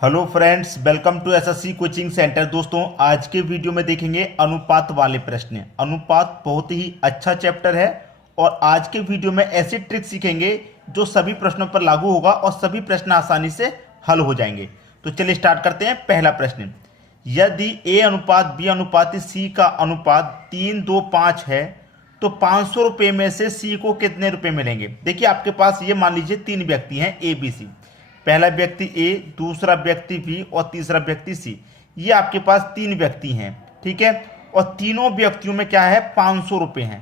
Hello friends, welcome to SSC coaching centre. दोस्तों, आज के वीडियो में देखेंगे अनुपात वाले प्रश्न। अनुपात बहुत ही अच्छा चैप्टर है और आज के वीडियो में ऐसी ट्रिक सीखेंगे जो सभी प्रश्नों पर लागू होगा और सभी प्रश्न आसानी से हल हो जाएंगे। तो चलिए स्टार्ट करते हैं। पहला प्रश्न, यदि ए अनुपात बी अनुपात सी का अनुपात 3:2:5 है तो 500 रुपये में से सी को कितने रुपए मिलेंगे। देखिए, आपके पास ये मान लीजिए तीन व्यक्ति हैं ए बी सी। पहला व्यक्ति ए, दूसरा व्यक्ति बी और तीसरा व्यक्ति सी। ये आपके पास तीन व्यक्ति हैं, ठीक है। और तीनों व्यक्तियों में क्या है, 500 रुपये हैं।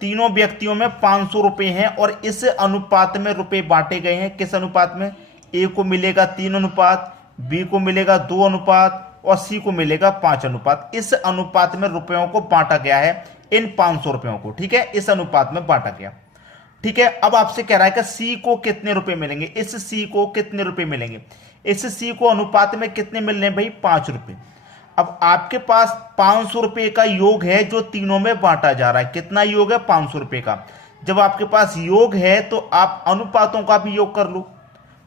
तीनों व्यक्तियों में 500 रुपये हैं और इस अनुपात में रुपए बांटे गए हैं। किस अनुपात में? ए को मिलेगा 3 अनुपात, बी को मिलेगा 2 अनुपात और सी को मिलेगा 5 अनुपात। इस अनुपात में रुपयों को बांटा गया है, इन 500 रुपयों को, ठीक है। इस अनुपात में बांटा गया, ठीक है। अब आपसे कह रहा है कि सी को कितने रुपए मिलेंगे। इस सी को कितने रुपए मिलेंगे? इस सी को अनुपात में कितने मिल रहे हैं भाई? 5 रुपए। अब आपके पास 500 रुपए का योग है जो तीनों में बांटा जा रहा है। कितना योग है? 500 रुपए का। जब आपके पास योग है तो आप अनुपातों का भी योग कर लो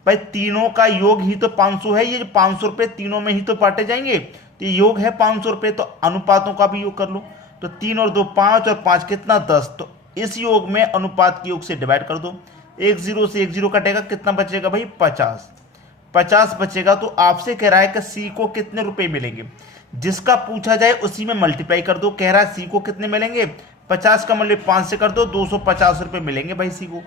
भाई। तीनों का योग ही तो 500 है। ये 500 रुपए तीनों में ही तो बांटे जाएंगे, तो योग है 500 रुपए, तो अनुपातों का भी योग कर लो। तो 3 और 2 5 और 5 कितना? 10। तो इस योग में अनुपात के योग से डिवाइड कर दो। एक जीरो से एक जीरो कटेगा, कितना बचेगा भाई? 50। 50 बचेगा। तो आपसे कह रहा है कि सी को कितने रुपए मिलेंगे। जिसका पूछा जाए उसी में मल्टीप्लाई कर दो। कह रहा है सी को कितने मिलेंगे? 50 का मल्टीप्लाई 5 से कर दो, 250 रुपए मिलेंगे भाई सी को।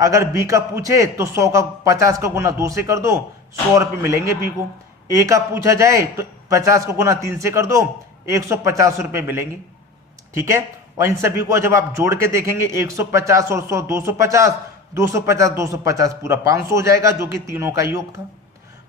अगर बी का पूछे तो 100 का 50 का गुना 2 से कर दो, 100 रुपये मिलेंगे बी को। ए का पूछा जाए तो 50 का गुना 3 से कर दो, 150 रुपये मिलेंगे, ठीक है। और इन सभी को जब आप जोड़ के देखेंगे 150 और 100 250, 250 250 पूरा 500 हो जाएगा, जो कि तीनों का योग था।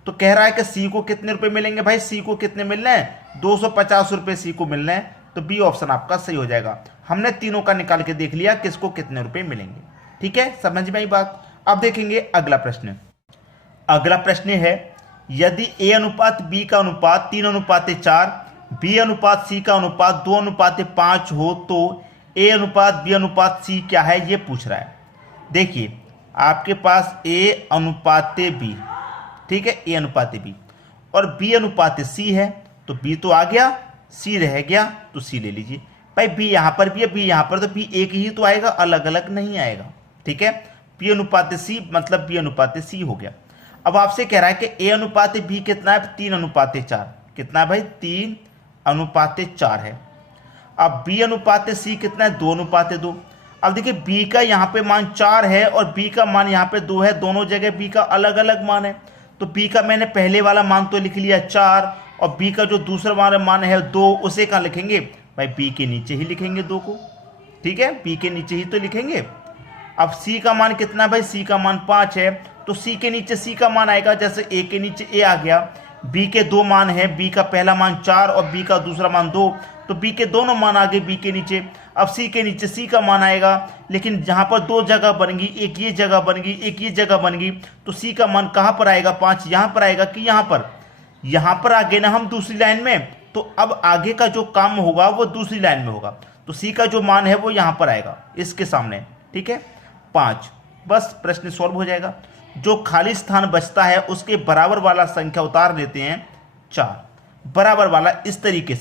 तो कह रहा है कि सी को कितने रुपए मिलेंगे भाई? सी को कितने मिलने हैं? 250 रुपये सी को मिलने हैं। तो बी ऑप्शन आपका सही हो जाएगा। हमने तीनों का निकाल के देख लिया किसको कितने रुपए मिलेंगे, ठीक है। समझ में आई बात? अब देखेंगे अगला प्रश्न। अगला प्रश्न है, यदि ए अनुपात बी का अनुपात 3:4, बी अनुपात सी का अनुपात 2:5 हो तो ए अनुपात बी अनुपात सी क्या है, ये पूछ रहा है। देखिए, आपके पास ए अनुपात बी, ठीक है, ए अनुपात बी और बी अनुपात सी है। तो बी तो आ गया, सी रह गया, तो सी ले लीजिए भाई। बी यहां पर भी है, बी यहां पर, तो बी एक ही तो आएगा, अलग अलग नहीं आएगा, ठीक है। बी अनुपात सी मतलब बी अनुपात सी हो गया। अब आपसे कह रहा है कि ए अनुपात बी कितना है? 3:4। कितना है भाई? 3:4 है। अब बी अनुपात सी कितना है? 2:2। अब देखिए, बी का यहाँ पे मान 4 है और बी का मान यहाँ पे 2 है। दोनों जगह बी का अलग अलग मान है। तो बी का मैंने पहले वाला मान तो लिख लिया 4, और बी का जो दूसरा वाला मान है 2, उसे कहाँ लिखेंगे भाई? बी के नीचे ही लिखेंगे 2 को, ठीक है। बी के नीचे ही तो लिखेंगे। अब सी का मान कितना है भाई? सी का मान 5 है, तो सी के नीचे सी का मान आएगा। जैसे ए के नीचे ए आ गया। बी के 2 मान है, बी का पहला मान 4 और बी का दूसरा मान 2, तो बी के दोनों मान आ गए बी के नीचे। अब सी के नीचे सी का मान आएगा, लेकिन जहां पर 2 जगह बन गई, एक ये जगह बन गई, एक ये जगह बन गई, तो सी का मान कहां पर आएगा? 5 यहां पर आएगा कि यहां पर? यहां पर आ गए ना हम दूसरी लाइन में। तो अब आगे का जो काम होगा वो दूसरी लाइन में होगा। तो सी का जो मान है वो यहां पर आएगा, इसके सामने, ठीक है, 5। बस प्रश्न सॉल्व हो जाएगा। जो खाली स्थान बचता है उसके बराबर वाला संख्या उतार देते हैं 4। बराबर वाला इस तरीके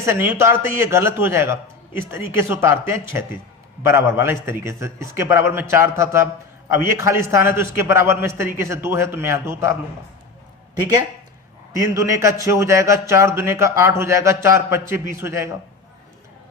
से नहीं उतारते, ये गलत हो जाएगा। इस तरीके से उतारते हैं 36। बराबर वाला इस तरीके से, इसके बराबर में 4 था तब। अब ये खाली स्थान है तो इसके बराबर में इस तरीके से 2 है, तो मैं यहाँ 2 उतार लूंगा, ठीक है। 3 दूने का 6 हो जाएगा, 4 दूने का 8 हो जाएगा, 4 5 20 हो जाएगा।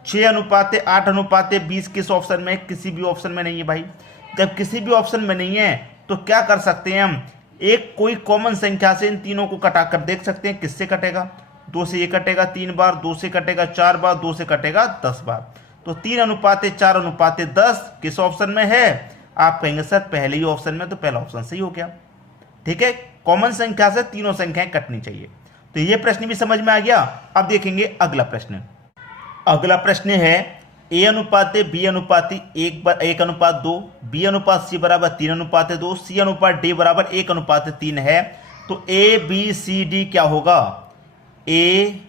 6:8:20 किस ऑप्शन में? किसी भी ऑप्शन में नहीं है भाई। जब किसी भी ऑप्शन में नहीं है तो क्या कर सकते हैं हम? एक कोई कॉमन संख्या से इन तीनों को कटाकर देख सकते हैं किससे कटेगा। 2 से ये कटेगा 3 बार, 2 से कटेगा 4 बार, 2 से कटेगा 10 बार। तो 3:4:10 किस ऑप्शन में है? आप कहेंगे सर पहले ही ऑप्शन में, तो पहला ऑप्शन सही हो गया, ठीक है। कॉमन संख्या से तीनों संख्याएं कटनी चाहिए। तो ये प्रश्न भी समझ में आ गया। अब देखेंगे अगला प्रश्न। अगला प्रश्न है, ए अनुपात बी अनुपात 1:2, बी अनुपात सी बराबर 3:2, सी अनुपात डी बराबर 1:3 है। तो ए बी सी डी क्या होगा? ए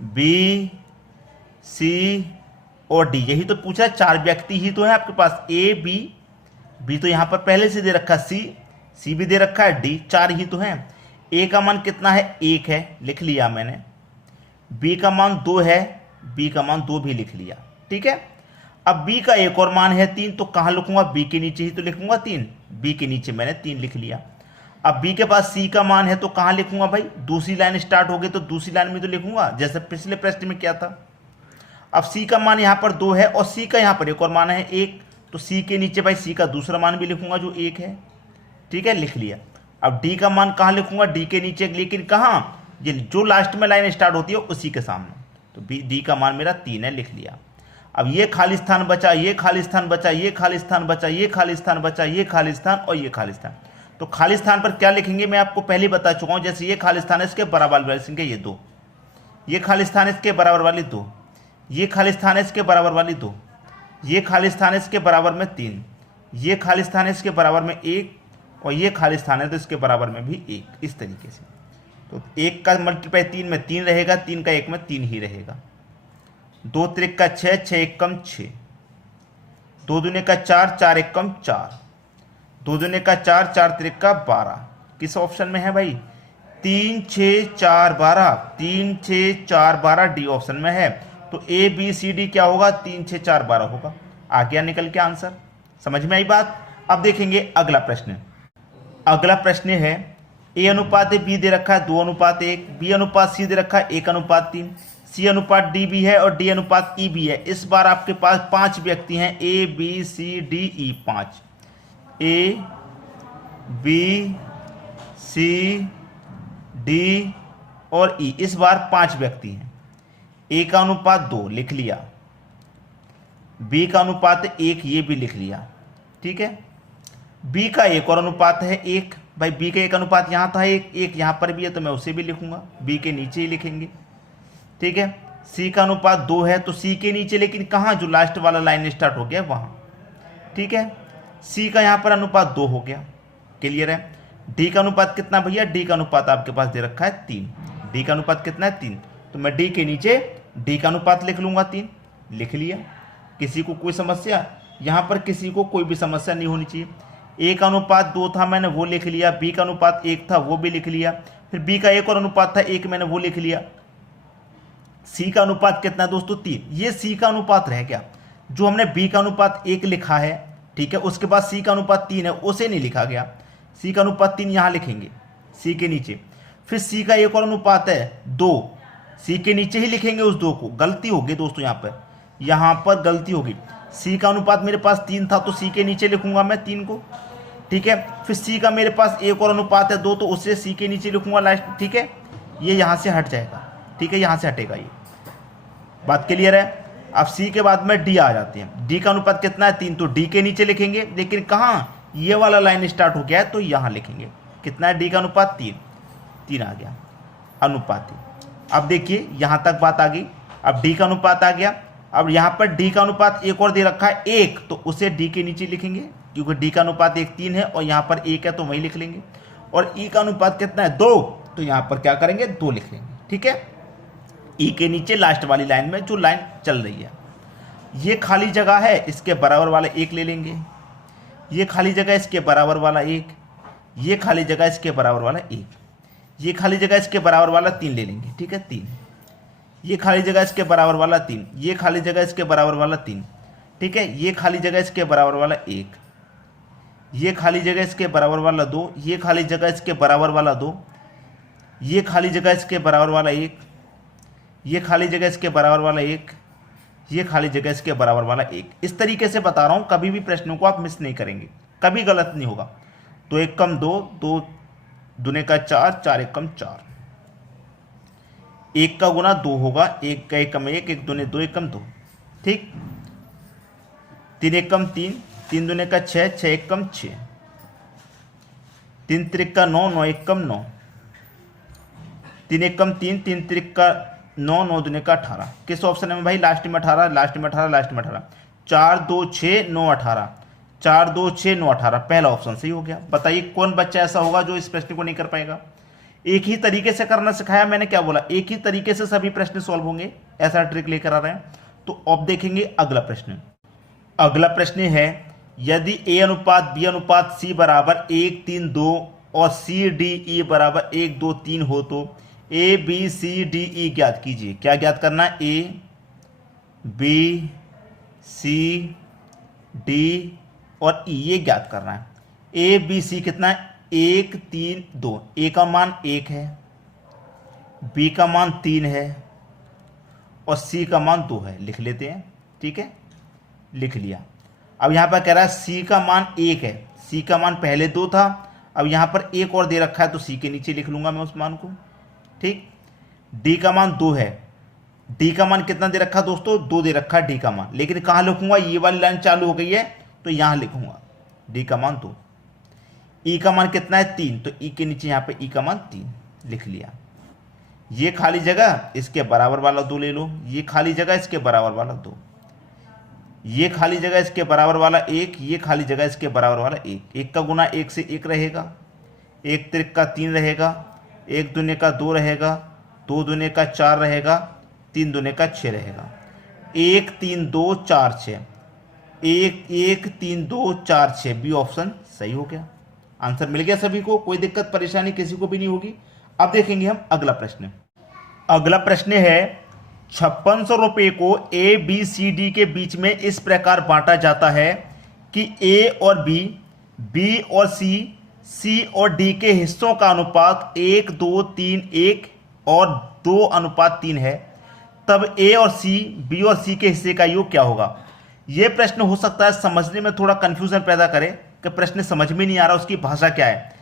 बी सी और डी, यही तो पूछा। 4 व्यक्ति ही तो है आपके पास। ए बी, बी तो यहां पर पहले से दे रखा, सी सी भी दे रखा है, डी, 4 ही तो हैं। ए का मान कितना है, 1 है, लिख लिया मैंने। बी का मान 2 है, बी का मान 2 भी लिख लिया। ठीक है, अब बी का एक और मान है 3, तो कहाँ लिखूंगा, बी के नीचे ही तो लिखूंगा 3, बी के नीचे मैंने 3 लिख लिया। अब बी के पास सी का मान है तो कहाँ लिखूंगा भाई, दूसरी लाइन स्टार्ट होगी तो दूसरी लाइन में तो लिखूंगा, जैसे पिछले प्रश्न में क्या था। अब सी का मान यहाँ पर 2 है और सी का यहाँ पर एक और मान है 1, तो सी के नीचे भाई सी का दूसरा मान भी लिखूंगा जो 1 है। ठीक है, लिख लिया। अब डी का मान कहाँ लिखूंगा, डी के नीचे, लेकिन कहाँ, ये जो लास्ट में लाइन स्टार्ट होती है उसी के सामने, तो बी, डी का मान मेरा 3 है, लिख लिया। अब ये खाली स्थान बचा, ये खाली स्थान बचा, ये खाली स्थान बचा, ये खाली स्थान बचा, ये खाली स्थान और ये खाली स्थान। तो खाली स्थान पर क्या लिखेंगे मैं आपको पहले बता चुका हूं, जैसे ये खाली स्थान है इसके बराबर वाले लिखेंगे ये 2, ये खाली स्थान है इसके बराबर वाली 2, ये खाली स्थान है इसके बराबर वाली 2, ये खाली स्थान है इसके बराबर में 3, ये खाली स्थान है इसके बराबर में 1 और ये खाली स्थान है तो इसके बराबर में भी 1, इस तरीके से। तो 1 का मल्टीप्लाई 3 में 3 रहेगा, 3 का 1 में 3 ही रहेगा। 2 त्रिक का 6, 6 एकम 6, 2 दूने का 4, 4 एकम 4, 2 दूने का 4, 4 त्रिक का 12। किस ऑप्शन में है भाई, 3 6 4 12, 3 6 4 12 डी ऑप्शन में है। तो ए बी सी डी क्या होगा, 3 6 4 12 होगा। आ गया निकल के आंसर, समझ में आई बात। अब देखेंगे अगला प्रश्न। अगला प्रश्न है ए अनुपात बी दे रखा है 2 अनुपात 1, बी अनुपात सी दे रखा है 1 अनुपात 3, सी अनुपात डी भी है और डी अनुपात ई भी है। इस बार आपके पास 5 व्यक्ति हैं, A B C D E, 5, A B C D और ई, इस बार 5 व्यक्ति हैं। ए का अनुपात 2 लिख लिया, बी का अनुपात 1 ये भी लिख लिया। ठीक है, बी का एक और अनुपात है 1, भाई बी का एक अनुपात यहाँ था 1, 1 यहाँ पर भी है तो मैं उसे भी लिखूंगा, बी के नीचे ही लिखेंगे। ठीक है, सी का अनुपात 2 है तो सी के नीचे, लेकिन कहाँ, जो लास्ट वाला लाइन स्टार्ट हो गया वहाँ। ठीक है, सी का यहाँ पर अनुपात 2 हो गया, क्लियर है। डी का अनुपात कितना भैया, डी का अनुपात आपके पास दे रखा है 3, डी का अनुपात कितना है 3, तो मैं डी के नीचे डी का अनुपात लिख लूँगा 3, लिख लिया। किसी को कोई समस्या, यहाँ पर किसी को कोई भी समस्या नहीं होनी चाहिए। ए का अनुपात 2 था मैंने वो लिख लिया, बी का अनुपात 1 था वो भी लिख लिया, फिर बी का एक और अनुपात था 1 मैंने वो लिख लिया। सी का अनुपात कितना है दोस्तों, 3, ये सी का अनुपात रह गया। जो हमने बी का अनुपात 1 लिखा है, ठीक है, उसके बाद सी का अनुपात 3 है उसे नहीं लिखा गया, सी का अनुपात 3 यहाँ लिखेंगे सी के नीचे। फिर सी का एक और अनुपात है 2, सी के नीचे ही लिखेंगे उस 2 को। गलती होगी दोस्तों, यहाँ पर गलती होगी। सी का अनुपात मेरे पास 3 था तो सी के नीचे लिखूंगा मैं 3 को। ठीक है, फिर सी का मेरे पास एक और अनुपात है 2 तो उसे सी के नीचे लिखूंगा लास्ट। ठीक है, ये यहाँ से हट जाएगा, ठीक है, यहाँ से हटेगा, ये बात क्लियर है। अब सी के बाद में डी आ जाते हैं, डी का अनुपात कितना है 3 तो डी के नीचे लिखेंगे, लेकिन कहाँ, ये वाला लाइन स्टार्ट हो गया है तो यहाँ लिखेंगे। कितना है डी का अनुपात 3 आ गया अनुपात। अब देखिए यहाँ तक बात आ गई। अब डी का अनुपात आ गया, अब यहाँ पर डी का अनुपात एक और दे रखा है 1 तो उसे डी के नीचे लिखेंगे, क्योंकि डी का अनुपात 1 3 है और यहाँ पर 1 है तो वही लिख लेंगे। और ई का अनुपात कितना है 2 तो यहाँ पर क्या करेंगे 2 लिख लेंगे। ठीक है, ई के नीचे लास्ट वाली लाइन में जो लाइन चल रही है, ये खाली जगह है, इसके बराबर वाला 1 ले लेंगे, ये खाली जगह इसके बराबर वाला 1, ये खाली जगह इसके बराबर वाला 1, ये खाली जगह इसके बराबर वाला 3 ले लेंगे। ठीक है, 3, ये खाली जगह इसके बराबर वाला 3, ये खाली जगह इसके बराबर वाला 3। ठीक है, ये खाली जगह इसके बराबर वाला 1, ये खाली जगह इसके बराबर वाला 2, ये खाली जगह इसके बराबर वाला 2, ये खाली जगह इसके बराबर वाला 1, ये खाली जगह इसके बराबर वाला 1, ये खाली जगह इसके बराबर वाला 1। इस तरीके से बता रहा हूँ, कभी भी प्रश्नों को आप मिस नहीं करेंगे, कभी गलत नहीं होगा। 2 एकम 2, 2 दूने का 4, 4 एकम 4, 1 का गुना 2 होगा, 1 का एकम 1, 1 दूने 2 एकम 2। ठीक, 3 एकम 3, 3 दूने का 6, 6 एकम 6, 3 त्रिक का 9, 9 एकम 9, 3 एकम 3, 3 त्रिक का 9, 9 दूने का 18। किस ऑप्शन में भाई, लास्ट में 18, लास्ट में 18, लास्ट में 18। 4 2 6 9 18, 4 2 6 9 18, पहला ऑप्शन सही हो गया। बताइए कौन बच्चा ऐसा होगा जो इस प्रश्न को नहीं कर पाएगा। एक ही तरीके से करना सिखाया मैंने, क्या बोला, एक ही तरीके से सभी प्रश्न सॉल्व होंगे, ऐसा ट्रिक लेकर आ रहे हैं। तो अब देखेंगे अगला प्रश्न। अगला प्रश्न है यदि ए अनुपात बी अनुपात सी बराबर 1:3:2 और सी डी ई बराबर 1:2:3 हो तो ए बी सी डी ई ज्ञात कीजिए। क्या ज्ञात करना है? ए बी सी डी और ई ये ज्ञात करना है। ए बी सी कितना है? 1:3:2। ए का मान 1 है, बी का मान 3 है और सी का मान 2 है। लिख लेते हैं, ठीक है, लिख लिया। अब यहां पर कह रहा है सी का मान 1 है, सी का मान पहले 2 था, अब यहां पर 1 और दे रखा है तो सी के नीचे लिख लूंगा मैं उस मान को, ठीक। डी का मान 2 है, डी का मान कितना दे रखा दोस्तों? 2 दे रखा है डी का मान, लेकिन कहां लिखूंगा? ये वाली लाइन चालू हो गई है तो यहां लिखूंगा डी का मान 2। ई का मान कितना है? 3, तो ई के नीचे यहां पे ई का मान 3 लिख लिया। ये खाली जगह इसके बराबर वाला 2 ले लो, ये खाली जगह इसके बराबर वाला 2, ये खाली जगह इसके बराबर वाला 1, ये खाली जगह इसके बराबर वाला 1। 1 का गुना 1 से 1 रहेगा, 1 त्रिक का 3 रहेगा, 1 दूने का 2 रहेगा, 2 दूने का 4 रहेगा, 3 दूने का 6 रहेगा। 1 3 2 4 6, 1 3 2 4 6, बी ऑप्शन सही हो गया। आंसर मिल गया सभी को, कोई दिक्कत परेशानी किसी को भी नहीं होगी। अब देखेंगे हम अगला प्रश्न। अगला प्रश्न है 5600 रुपये को ए बी सी डी के बीच में इस प्रकार बांटा जाता है कि ए और बी, बी और सी, सी और डी के हिस्सों का अनुपात 1 2 3 1 और 2:3 है। तब ए और सी, बी और सी के हिस्से का योग क्या होगा? यह प्रश्न हो सकता है समझने में थोड़ा कंफ्यूजन पैदा करे कि प्रश्न समझ में नहीं आ रहा, उसकी भाषा क्या है।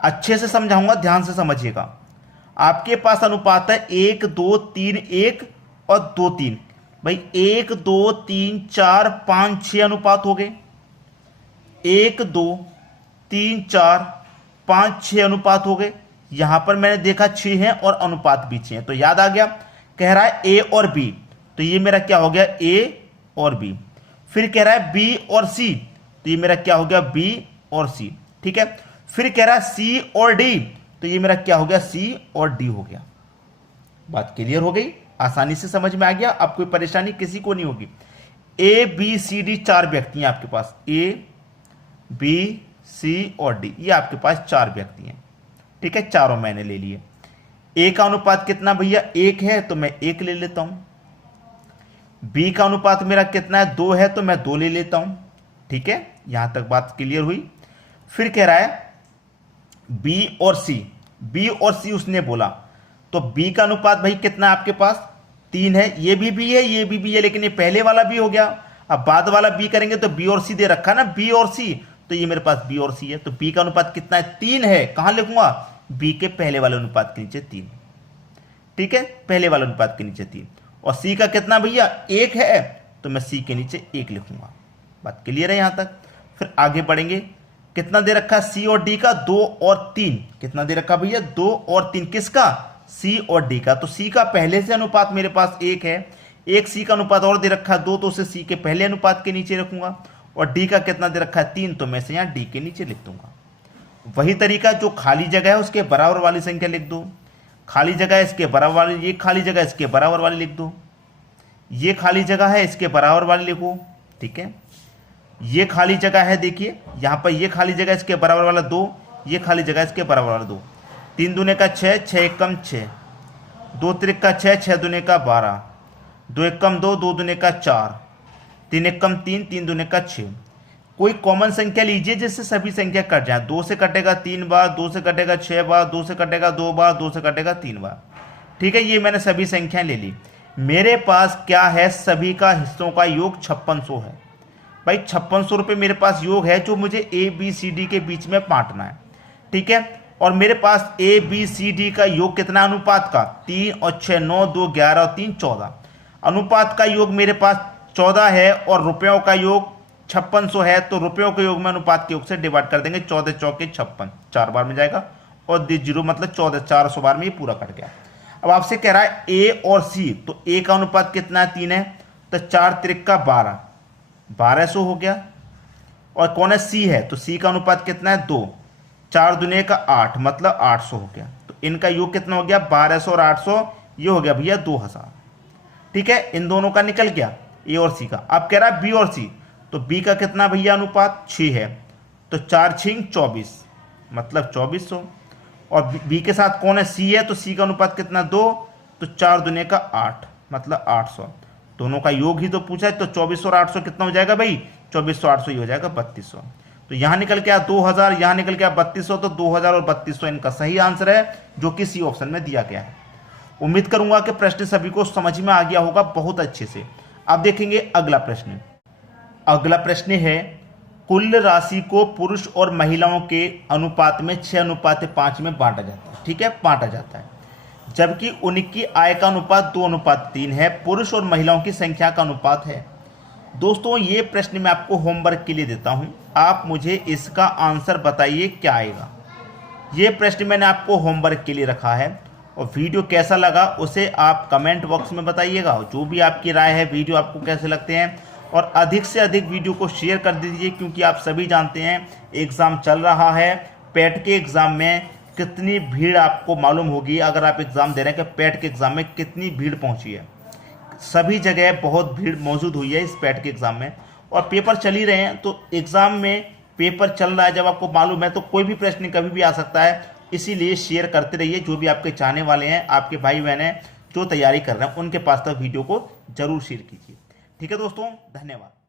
अच्छे से समझाऊंगा, ध्यान से समझिएगा। आपके पास अनुपात है 1 2 3 1 और 2 3। भाई 1 2 3 4 5 6 अनुपात हो गए, 1 2 3 4 5 6 अनुपात हो गए। यहां पर मैंने देखा 6 हैं और अनुपात भी 6 हैं, तो याद आ गया। कह रहा है ए और बी, तो ये मेरा क्या हो गया? ए और बी। फिर कह रहा है बी और सी, तो ये मेरा क्या हो गया? बी और सी, ठीक है। फिर कह रहा है सी और डी, तो ये मेरा क्या हो गया? सी और डी हो गया। बात क्लियर हो गई, आसानी से समझ में आ गया, अब कोई परेशानी किसी को नहीं होगी। ए बी सी डी 4 व्यक्ति हैं आपके पास, ए बी सी और डी, ये आपके पास 4 व्यक्ति हैं, ठीक है। चारों मैंने ले लिए। ए का अनुपात कितना भैया? 1 है, तो मैं 1 ले लेता हूं। बी का अनुपात मेरा कितना है? 2 है, तो मैं 2 ले लेता हूं, ठीक है। यहां तक बात क्लियर हुई। फिर कह रहा है बी और सी, बी और सी उसने बोला, तो बी का अनुपात भाई कितना है आपके पास? 3 है। ये भी है, ये भी है, लेकिन ये पहले वाला बी हो गया। अब बाद वाला बी करेंगे तो बी और सी दे रखा ना, बी और सी, तो ये मेरे पास बी और सी है। तो बी का अनुपात कितना है? 3 है। कहां लिखूंगा? बी के पहले वाले अनुपात के नीचे 3, ठीक है, पहले वाले अनुपात के नीचे 3। और सी का कितना भैया? 1 है, तो मैं सी के नीचे 1 लिखूंगा। बात क्लियर है यहां तक। फिर आगे बढ़ेंगे। कितना दे रखा है सी और डी का? 2 और 3। कितना दे रखा भैया? 2 और 3। किसका? सी और डी का। तो सी का पहले से अनुपात मेरे पास 1 है, एक सी का अनुपात और दे रखा है 2, तो उसे सी के पहले अनुपात के नीचे रखूंगा। और डी का कितना दे रखा है? 3, तो मैं से यहां डी के नीचे लिख दूंगा। वही तरीका, जो खाली जगह है उसके बराबर वाली संख्या लिख दो, खाली जगह इसके बराबर वाली, ये खाली जगह इसके बराबर वाली लिख दो, ये खाली जगह है इसके बराबर वाली लिखो, ठीक है। ये खाली जगह है, देखिए यहां पर ये खाली जगह इसके बराबर वाला 2, ये खाली जगह इसके बराबर वाला 2। 3 दूने का 6, 6 एकम 6, 2 त्रिक का 6, 6 दूने का 12, 2 एकम 2, 2 दूने का 4, 3 एकम 3, 3 दूने का 6। कोई कॉमन संख्या लीजिए जिससे सभी संख्या कट जाए। 2 से कटेगा 3 बार, 2 से कटेगा 6 बार, 2 से कटेगा 2 बार, 2 से कटेगा 3 बार, ठीक है। ये मैंने सभी संख्याएं ले ली। मेरे पास क्या है? सभी का हिस्सों का योग 5600 है। भाई 5600 रुपये मेरे पास योग है जो मुझे ए बी सी डी के बीच में बांटना है, ठीक है। और मेरे पास ए बी सी डी का योग कितना अनुपात का? 3 और 6 9, 2 11 और 3 14। अनुपात का योग मेरे पास 14 है और रुपयों का योग 5600 है, तो रुपयों के योग में अनुपात के योग से डिवाइड कर देंगे। 14 चौके 56, 4 बार में जाएगा और 0 मतलब 14, 400 बार में ये पूरा कट गया। अब आपसे कह रहा है ए और सी, तो ए का अनुपात कितना है? 3 है, तो 4 त्रिक का 12, 1200 हो गया। और कौन है? सी है, तो सी का अनुपात कितना है? 2, 4 दुनिया का 8 मतलब 800 हो गया। तो इनका योग कितना हो गया? 1200 और 800, ये हो गया भैया 2000, ठीक है। इन दोनों का निकल गया, ए और सी का। अब कह रहा है बी और सी, तो बी का कितना भैया अनुपात 6 है, तो 4 6 24, मतलब 2400। और बी के साथ कौन है, सी है, तो सी का अनुपात कितना 2, तो 4 दूने का 8, मतलब 800। दोनों का योग ही तो पूछा है, तो 2400 और 800 कितना हो जाएगा भाई, 2400 800 ही हो जाएगा 3200। तो यहाँ निकल के आ 2000, यहाँ निकल के आ 3200, तो 2000 और 3200 इनका सही आंसर है, जो कि सी ऑप्शन में दिया गया है। उम्मीद करूंगा कि प्रश्न सभी को समझ में आ गया होगा बहुत अच्छे से। अब देखेंगे अगला प्रश्न। अगला प्रश्न है, कुल राशि को पुरुष और महिलाओं के अनुपात में 6:5 में बांटा जाता है, ठीक है, बांटा जाता है, जबकि उनकी आय का अनुपात 2:3 है, पुरुष और महिलाओं की संख्या का अनुपात है। दोस्तों ये प्रश्न मैं आपको होमवर्क के लिए देता हूं, आप मुझे इसका आंसर बताइए क्या आएगा। ये प्रश्न मैंने आपको होमवर्क के लिए रखा है, और वीडियो कैसा लगा उसे आप कमेंट बॉक्स में बताइएगा। जो भी आपकी राय है, वीडियो आपको कैसे लगते हैं, और अधिक से अधिक वीडियो को शेयर कर दीजिए, क्योंकि आप सभी जानते हैं एग्ज़ाम चल रहा है। पेट के एग्ज़ाम में कितनी भीड़ आपको मालूम होगी, अगर आप एग्ज़ाम दे रहे हैं कि पेट के एग्ज़ाम में कितनी भीड़ पहुंची है। सभी जगह बहुत भीड़ मौजूद हुई है इस पेट के एग्ज़ाम में, और पेपर चल ही रहे हैं। तो एग्ज़ाम में पेपर चल रहा है, जब आपको मालूम है तो कोई भी प्रश्न कभी भी आ सकता है। इसीलिए शेयर करते रहिए, जो भी आपके चाहने वाले हैं, आपके भाई बहन हैं जो तैयारी कर रहे हैं, उनके पास तक वीडियो को जरूर शेयर कीजिए। ठीक है दोस्तों, धन्यवाद।